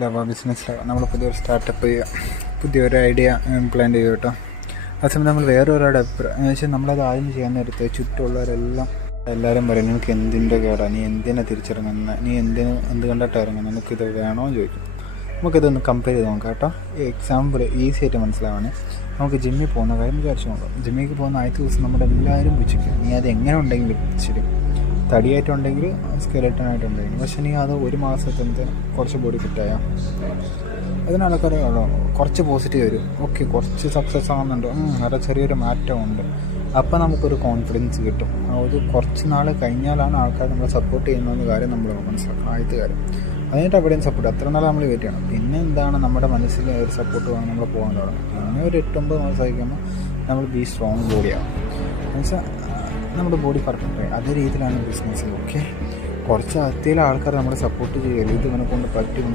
ലവ ബിസിനസ്സിൽ നമ്മൾ പുതിയൊരു സ്റ്റാർട്ടപ്പ് ചെയ്യുക, പുതിയൊരു ഐഡിയ ഇംപ്ലിമെൻ്റ് ചെയ്യുക കേട്ടോ. ആ സമയത്ത് നമ്മൾ വേറൊരാളുടെ അഭിപ്രായം എന്ന് വെച്ചാൽ നമ്മളത് ആദ്യം ചെയ്യാൻ നേരത്തെ എല്ലാവരും പറയും നിനക്ക് എന്തിൻ്റെ കേടാണ്, നീ എന്തിനാ തിരിച്ചിറങ്ങുന്നത്, നീ എന്ത് കണ്ടിട്ട് ഇറങ്ങുന്നത്, നിനക്കിത് വേണോ എന്ന് ചോദിക്കും. നമുക്കിതൊന്ന് കമ്പയർ ചെയ്ത് നോക്കാം കേട്ടോ. എക്സാമ്പിൾ ഈസി ആയിട്ട് മനസ്സിലാവാണ്. നമുക്ക് ജിമ്മിൽ പോകുന്ന കാര്യം വിചാരിച്ചു നോക്കാം. ജിമ്മിലേക്ക് പോകുന്ന ആദ്യത്തെ ദിവസം നമ്മുടെ എല്ലാവരും പുച്ഛിക്കും. നീ അത് എങ്ങനെ ഉണ്ടെങ്കിലും ശരി, തടിയായിട്ടുണ്ടെങ്കിൽ സ്കെലറ്റനായിട്ടുണ്ടെങ്കിൽ, പക്ഷേ നീ അത് ഒരു മാസത്തെ കുറച്ച് ബോഡി ഫിറ്റായോ അതിനാൾക്കാരുള്ളൂ. കുറച്ച് പോസിറ്റീവ് വരും, ഓക്കെ കുറച്ച് സക്സസ് ആകുന്നുണ്ട്, അവിടെ ചെറിയൊരു മാറ്റമുണ്ട്. അപ്പോൾ നമുക്കൊരു കോൺഫിഡൻസ് കിട്ടും. അത് കുറച്ച് നാൾ കഴിഞ്ഞാലാണ് ആൾക്കാർ നമ്മളെ സപ്പോർട്ട് ചെയ്യുന്ന കാര്യം നമ്മൾ മനസ്സിലാക്കണം. ആദ്യത്തെ കാര്യം അതിനായിട്ട് അവിടെയും സപ്പോർട്ട് അത്ര നാൾ നമ്മൾ വെയിറ്റ് ചെയ്യണം. പിന്നെ എന്താണ് നമ്മുടെ മനസ്സിൽ ഒരു സപ്പോർട്ട് വേണം, നമ്മൾ പോകാൻ തുടങ്ങും. പിന്നെ ഒരു 8-9 മാസം കഴിക്കുമ്പോൾ നമ്മൾ സ്ട്രോങ് ബോഡിയാവും. എന്നുവെച്ചാൽ നമ്മുടെ ബോഡി പെർഫെക്റ്റ് ആയി. അതേ രീതിയിലാണ് ബിസിനസ്സിൽ. ഓക്കെ, കുറച്ച് അത്യാവശ്യം ആൾക്കാർ നമ്മളെ സപ്പോർട്ട് ചെയ്യരുത്. ഇത് ഇവനെ കൊണ്ട് പറ്റും